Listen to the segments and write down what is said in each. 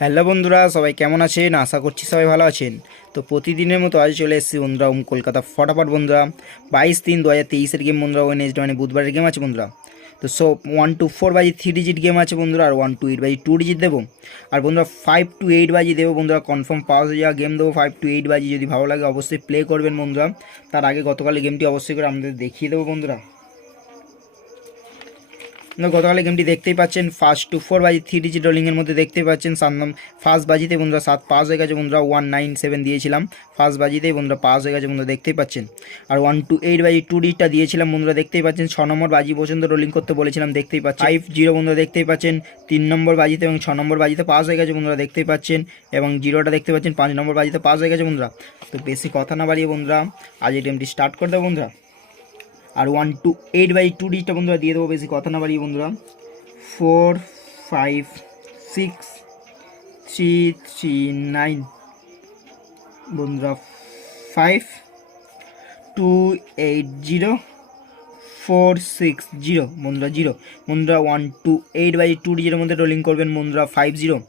Hello বন্ধুরা, সবাই কেমন আছেন? আশা করছি সবাই ভালো আছেন। তো প্রতিদিনের মতো আজ চলে এসেছি বন্ধুরা কলকাতা ফটাফট বন্ধুরা 22/3/2023 গেম বন্ধুরা। ওয়েডনেসডে মানে বুধবারের গেম আছে বন্ধুরা। তো 1 to 4 বাজি 3 ডিজিট গেম আছে বন্ধুরা, আর 1 to 8 বাজি 2 ডিজিট দেবো। আর বন্ধুরা 5 to 8 বাজি দেবো বন্ধুরা, কনফার্ম পাওয়া যাওয়া গেম দেবো 5 to 8 বাজি। যদি ভালো লাগে অবশ্যই প্লে করবেন বন্ধুরা। তার আগে গতকাল গেমটি অবশ্যই করে আমাদের দেখিয়ে দেবো বন্ধুরা। গতকালে গেমটি দেখতেই পাচ্ছেন 1st to 4 বাজি 3 ডিজিট রোলিংয়ের মধ্যে দেখতেই পাচ্ছেন। ফার্স্ট বাজিতে বন্ধুরা 7 পাস হয়ে গেছে বন্ধুরা, 197 দিয়েছিলাম ফার্স্ট বাজিতেই বন্ধুরা, পাস হয়ে গেছে বন্ধুরা দেখতেই পাচ্ছেন। আর 1 to 8 বাজি 2 ডিজিটটা দিয়েছিলাম বন্ধুরা, দেখতেই পাচ্ছেন। 6 নম্বর বাজি পর্যন্ত রোলিং করতে বলেছিলাম, দেখতেই পাচ্ছেন। 5-0 বন্ধুরা দেখতেই পাচ্ছেন 3 নম্বর বাজিতে, এবং 6 নম্বর বাজিতে পাস হয়ে গেছে বন্ধুরা দেখতেই পাচ্ছেন। এবং জিরোটা দেখতে পাচ্ছেন 5 নম্বর বাজিতে পাস হয়ে গেছে বন্ধুরা। তো বেশি কথা না বাড়িয়ে বন্ধুরা আজ এই গেমটি স্টার্ট করে দেবো বন্ধুরা। আর 1 to 8 বাই 2 ডিজিটটা বন্ধুরা দিয়ে দেবো, বেশি কথা না বাড়িয়ে বন্ধুরা। 4 5 6 3 3 9 বন্ধুরা, 5 2 8 0 4 6 0 বন্ধুরা, 0 বন্ধুরা। 1 to 8 বাই 2 ডিজিটের মধ্যে রোলিং করবেন বন্ধুরা 5-0।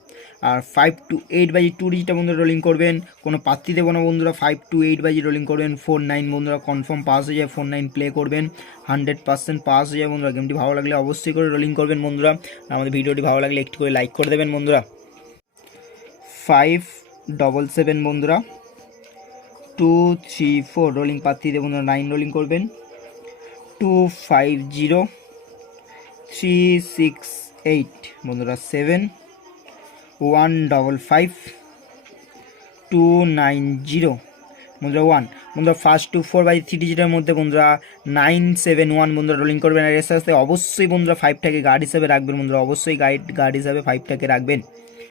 আর 5 to 8 বাই 2 ডিজিটটা বন্ধুরা রোলিং করবেন, কোনো পাত্তি দেবো না বন্ধুরা। 5 to 8 বাজি রোলিং করবেন 4-9 বন্ধুরা, কনফার্ম পাস হয়ে যায়। 4-9 প্লে করবেন, 100% পাস হয়ে যায় বন্ধুরা। গেমটি ভালো লাগলে অবশ্যই করে রোলিং করবেন বন্ধুরা। আমাদের ভিডিওটি ভালো লাগলে একটু করে লাইক করে দেবেন বন্ধুরা। 5 7 7 বন্ধুরা, 2 3 4 রোলিং পাত্তি দেবো বন্ধুরা, 9 রোলিং করবেন। 2 5 0 3 6 8 বন্ধুরা, 7 1 5 5 2 9 0 বন্ধুরা, 1 বন্ধুরা। 1st to 4 বাই 3 ডিজিটের মধ্যে বন্ধুরা 9 7 1 বন্ধুরা রোলিং করবেন। আর এর সাথে অবশ্যই বন্ধুরা 5টাকে গার্ড হিসাবে রাখবেন বন্ধুরা, অবশ্যই গার্ড হিসাবে 5টাকে রাখবেন।